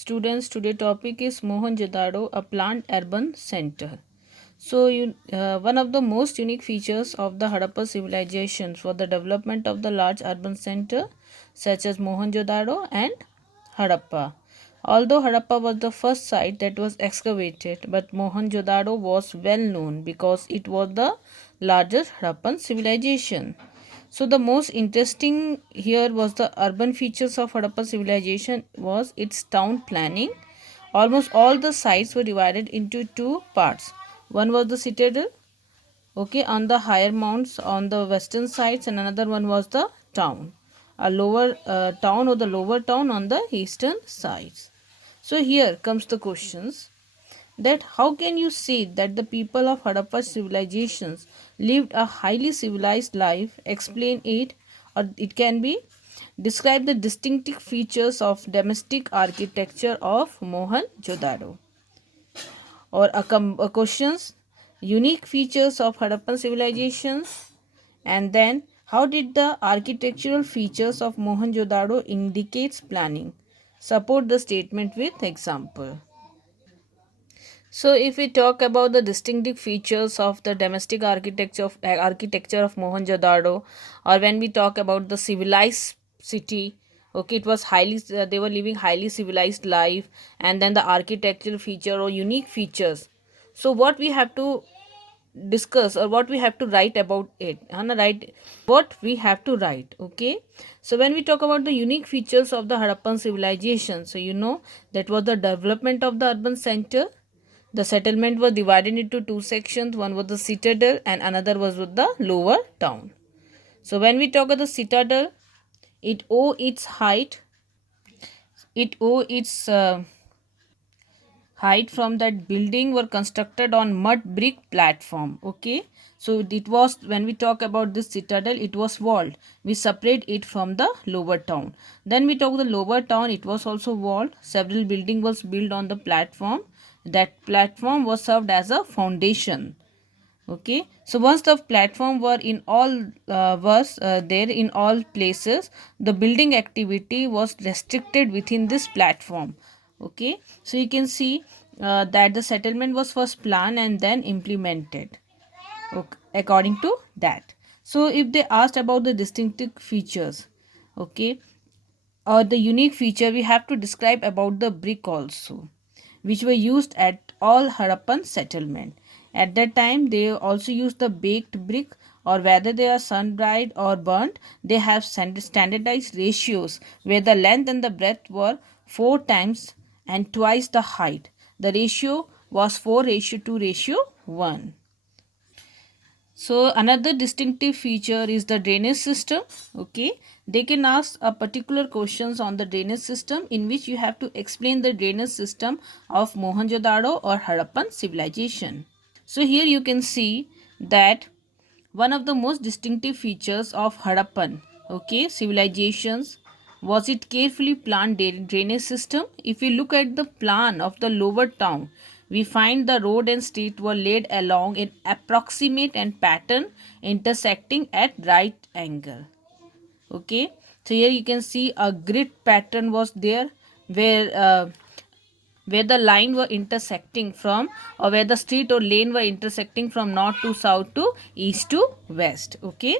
Students, today topic is Mohenjo-daro, a planned urban center. One of the most unique features of the Harappa civilization for the development of the large urban center such as Mohenjo-daro and Harappa. Although Harappa was the first site that was excavated, but Mohenjo-daro was well known because it was the largest Harappan civilization. So the most interesting here was the urban features of Harappa civilization was its town planning. Almost all the sites were divided into two parts. One was the citadel, okay, on the higher mounts on the western sides, and another one was the town, a lower town or the lower town on the eastern sides. So here comes the questions that how can you say that the people of Harappa civilizations lived a highly civilized life? Explain it, or it can be describe the distinctive features of domestic architecture of Mohenjo-daro, or a questions unique features of Harappan civilizations, and then how did the architectural features of Mohenjo-daro indicates planning? Support the statement with example. So, if we talk about the distinctive features of the domestic architecture of Mohenjo-daro, or when we talk about the civilized city, okay, it was highly they were living highly civilized life, and then the architectural feature or unique features. So, what we have to discuss or what we have to write about it, Hana, right? What we have to write, okay. So when we talk about the unique features of the Harappan civilization, so that was the development of the urban center. The settlement was divided into two sections. One was the citadel and another was with the lower town. So when we talk about the citadel, it owe its height. It owe its height from that building were constructed on mud brick platform. Okay. So it was when we talk about this citadel, it was walled. We separate it from the lower town. Then we talk the lower town. It was also walled. Several building was built on the platform. That platform was served as a foundation. Okay, so once the platform were in all was there in all places, the building activity was restricted within this platform. Okay, so you can see that the settlement was first planned and then implemented, okay, according to that. So if they asked about the distinctive features, okay, or the unique feature, we have to describe about the brick also, which were used at all Harappan settlement. At that time, they also used the baked brick, or whether they are sun-dried or burnt. They have standardized ratios where the length and the breadth were 4 times and twice the height. The ratio was 4:2:1. So another distinctive feature is the drainage system. Okay, they can ask a particular questions on the drainage system in which you have to explain the drainage system of Mohenjo-daro or Harappan civilization. So here you can see that one of the most distinctive features of Harappan, okay, civilizations was it carefully planned drainage system. If we look at the plan of the lower town, we find the road and street were laid along in approximate and pattern intersecting at right angle. Okay, so here you can see a grid pattern was there where the line were intersecting from, or where the street or lane were intersecting from north to south to east to west. Okay,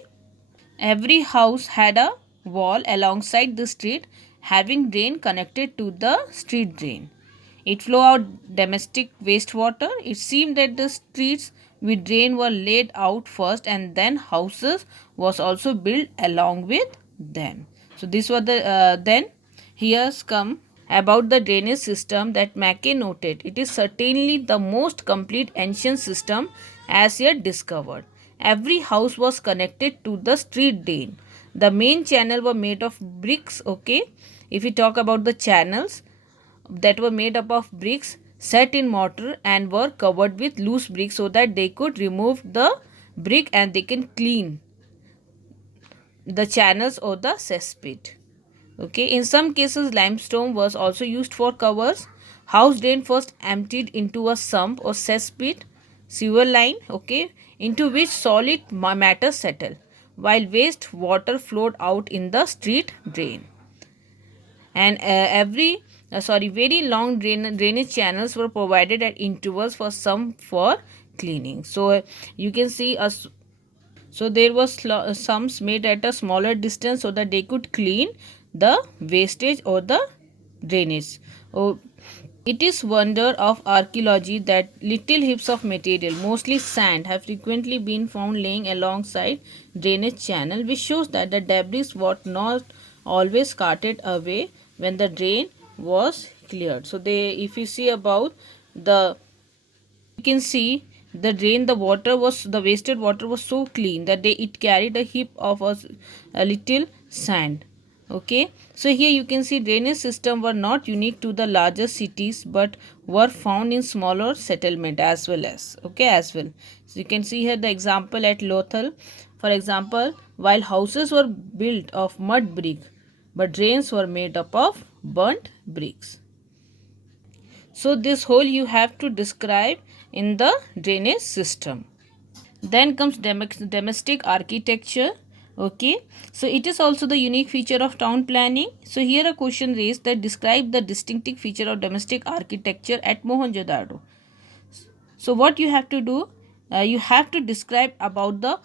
every house had a wall alongside the street having drain connected to the street drain. It flow out domestic wastewater. It seemed that the streets with drain were laid out first and then houses was also built along with them. So this was the then here's come about the drainage system that Mackay noted. It is certainly the most complete ancient system as yet discovered. Every house was connected to the street drain. The main channel were made of bricks. Okay, if we talk about the channels that were made up of bricks set in mortar and were covered with loose bricks so that they could remove the brick and they can clean the channels or the cesspit. Okay, in some cases limestone was also used for covers. House drain first emptied into a sump or cesspit sewer line, okay, into which solid matter settled while waste water flowed out in the street drain. And every very long drainage channels were provided at intervals for some for cleaning. So you can see there was sums made at a smaller distance so that they could clean the wastage or the drainage. Oh, it is wonder of archaeology that little heaps of material, mostly sand, have frequently been found laying alongside drainage channel, which shows that the debris was not always carted away when the drain was cleared. So if you see about the, you can see the drain, the wasted water was so clean that it carried a heap of a little sand. Okay, so here you can see drainage system were not unique to the larger cities but were found in smaller settlement as well. So you can see here the example at Lothal. For example, while houses were built of mud brick, but drains were made up of burnt bricks. So this whole you have to describe in the drainage system. Then comes domestic architecture. Okay, so it is also the unique feature of town planning. So here a question raised that describe the distinctive feature of domestic architecture at Mohenjo-daro. So what you have to do, you have to describe about the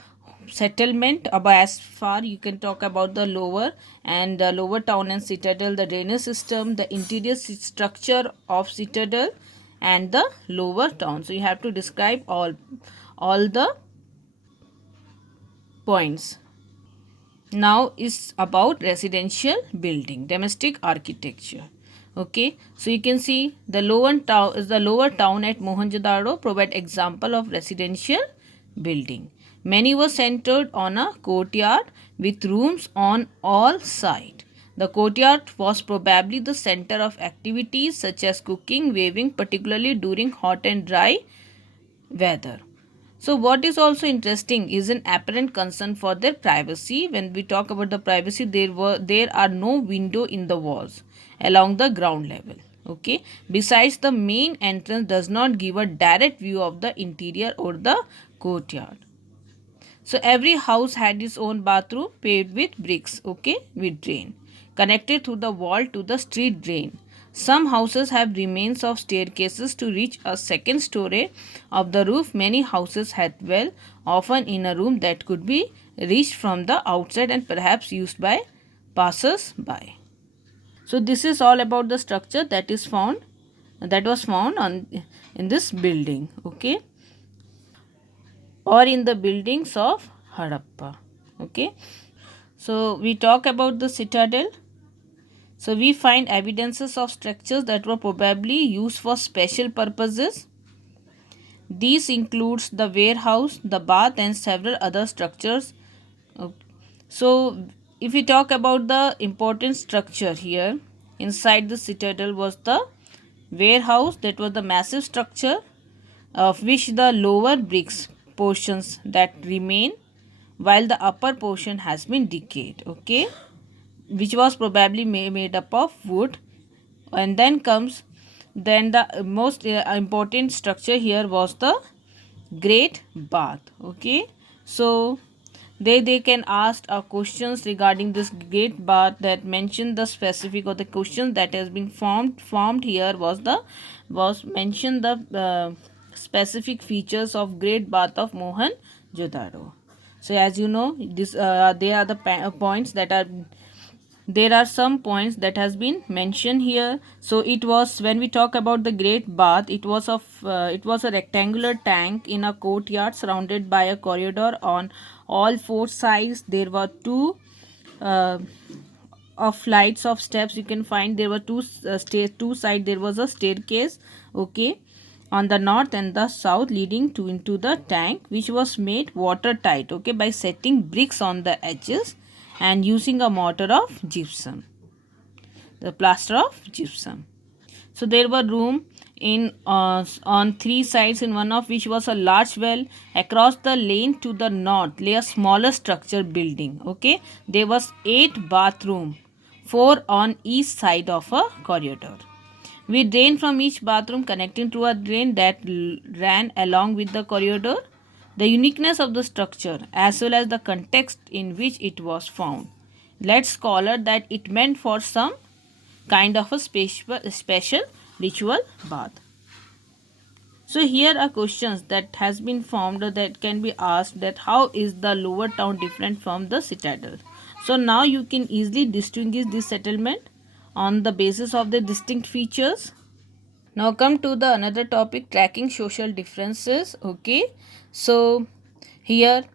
settlement. About as far you can talk about the lower town and citadel, the drainage system, the interior structure of citadel, and the lower town. So you have to describe all the points. Now is about residential building, domestic architecture. Okay, so you can see the lower town at Mohenjo-daro provide example of residential building. Many were centered on a courtyard with rooms on all sides. The courtyard was probably the center of activities such as cooking, weaving, particularly during hot and dry weather. So what is also interesting is an apparent concern for their privacy. When we talk about the privacy, there are no window in the walls along the ground level. Okay. Besides, the main entrance does not give a direct view of the interior or the courtyard. So every house had its own bathroom paved with bricks, okay, with drain, connected through the wall to the street drain. Some houses have remains of staircases to reach a second story of the roof. Many houses had well, often in a room that could be reached from the outside and perhaps used by passers-by. So this is all about the structure that was found in this building, okay, or in the buildings of Harappa. Okay, so we talk about the citadel. So we find evidences of structures that were probably used for special purposes. These includes the warehouse, the bath, and several other structures. So if we talk about the important structure here, inside the citadel was the warehouse, that was the massive structure of which the lower bricks portions that remain while the upper portion has been decayed, okay, which was probably made up of wood. And then the most important structure here was the great bath. Okay, so they can ask questions regarding this great bath that mention the specific, or the question that has been formed here was mention the specific features of great bath of Mohenjo-daro. So as you know, they are the points that are, there are some points that has been mentioned here. So it was, when we talk about the great bath, it was a rectangular tank in a courtyard surrounded by a corridor on all four sides. There were two of flights of steps. You can find there were two side there was a staircase, okay, on the north and the south, leading to into the tank, which was made watertight, okay, by setting bricks on the edges and using a mortar of gypsum, the plaster of gypsum. So there were room in on three sides, in one of which was a large well. Across the lane to the north lay a smaller structure building, okay. There was 8 bathroom, 4 on each side of a corridor. We drain from each bathroom, connecting to a drain that ran along with the corridor. The uniqueness of the structure as well as the context in which it was found led scholar that it meant for some kind of a special ritual bath. So here are questions that has been formed or that can be asked, that how is the lower town different from the citadel. So now you can easily distinguish this settlement on the basis of the distinct features. Now come to the another topic, tracking social differences. Okay, so here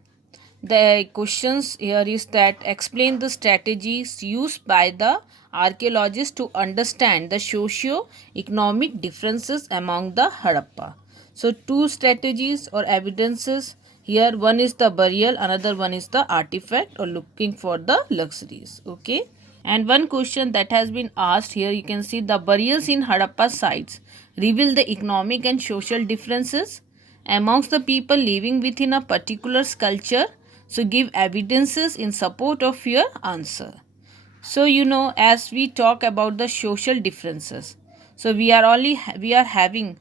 the questions here is that explain the strategies used by the archaeologists to understand the socio-economic differences among the Harappa. So two strategies or evidences here, one is the burial, another one is the artifact or looking for the luxuries. Okay, and one question that has been asked here, you can see the burials in Harappa sites reveal the economic and social differences amongst the people living within a particular culture. So give evidences in support of your answer. So as we talk about the social differences, so we are having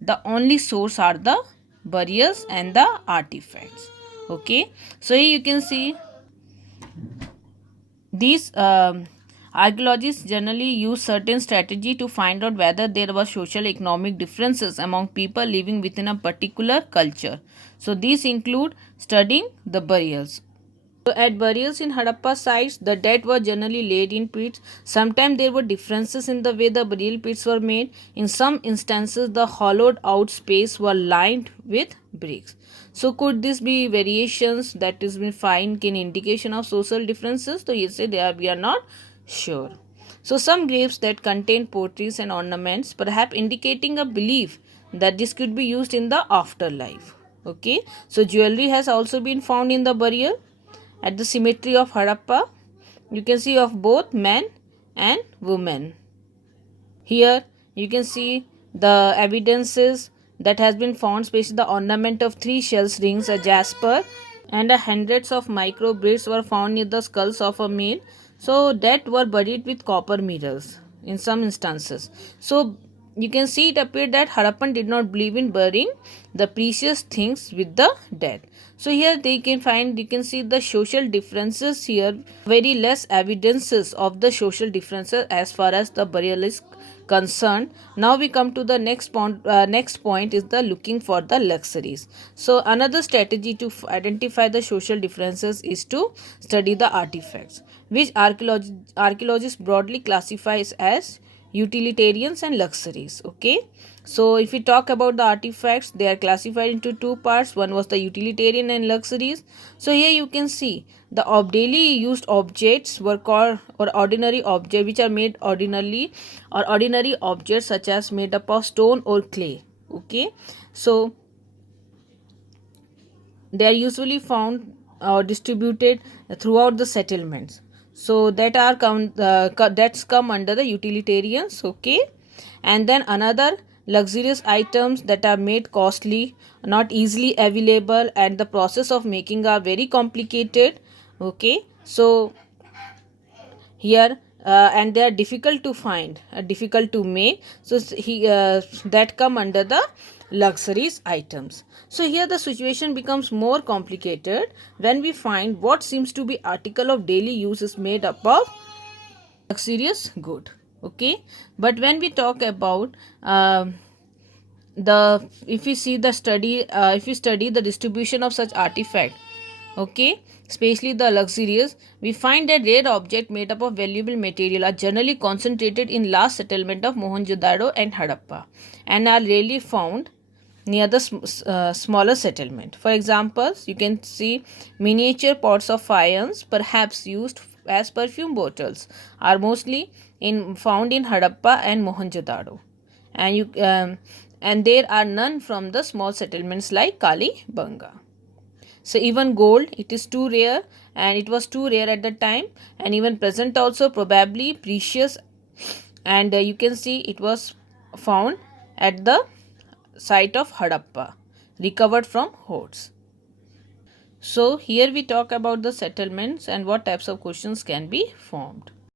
the only source are the burials and the artifacts. Okay, so here you can see these archaeologists generally use certain strategy to find out whether there were social economic differences among people living within a particular culture. So these include studying the burials. So at burials in Harappa sites, the dead were generally laid in pits. Sometimes there were differences in the way the burial pits were made. In some instances, the hollowed out space were lined with bricks. So could this be variations that is been find in indication of social differences? So you say we are not sure. So some graves that contain portraits and ornaments, perhaps indicating a belief that this could be used in the afterlife. Okay, so jewelry has also been found in the burial at the cemetery of Harappa. You can see of both men and women. Here you can see the evidences that has been found, especially the ornament of three shells rings, a jasper, and hundreds of micro beads were found near the skulls of a male. So that were buried with copper mirrors in some instances. So you can see it appeared that Harappan did not believe in burying the precious things with the dead. So here you can see the social differences here, very less evidences of the social differences as far as the burial is concerned. Now we come to the next point is the looking for the luxuries. So another strategy to identify the social differences is to study the artifacts, which archaeologists broadly classifies as utilitarians and luxuries. Okay, so if we talk about the artifacts, they are classified into two parts. One was the utilitarian and luxuries. So here you can see the daily used objects were called or ordinary objects, which are made ordinarily, or ordinary objects such as made up of stone or clay. Okay, so they are usually found or distributed throughout the settlements. So that's come under the utilitarians. Okay, and then another luxurious items that are made costly, not easily available, and the process of making are very complicated. Okay, so here and they are difficult to find, difficult to make. So that come under the luxuries items. So here the situation becomes more complicated when we find what seems to be article of daily use is made up of luxurious good. Okay, but when we talk about the if we see the study if we study the distribution of such artifact, okay, especially the luxurious, we find that rare objects made up of valuable material are generally concentrated in large settlement of Mohenjo-daro and Harappa and are rarely found near the smaller settlement. For example, you can see miniature pots of faience, perhaps used as perfume bottles, are mostly found in Harappa and Mohenjo-daro, and there are none from the small settlements like Kalibanga. So even gold, it is too rare, and it was too rare at the time, and even present also probably precious, and you can see it was found at the site of Harappa, recovered from hoards. So here we talk about the settlements and what types of questions can be formed.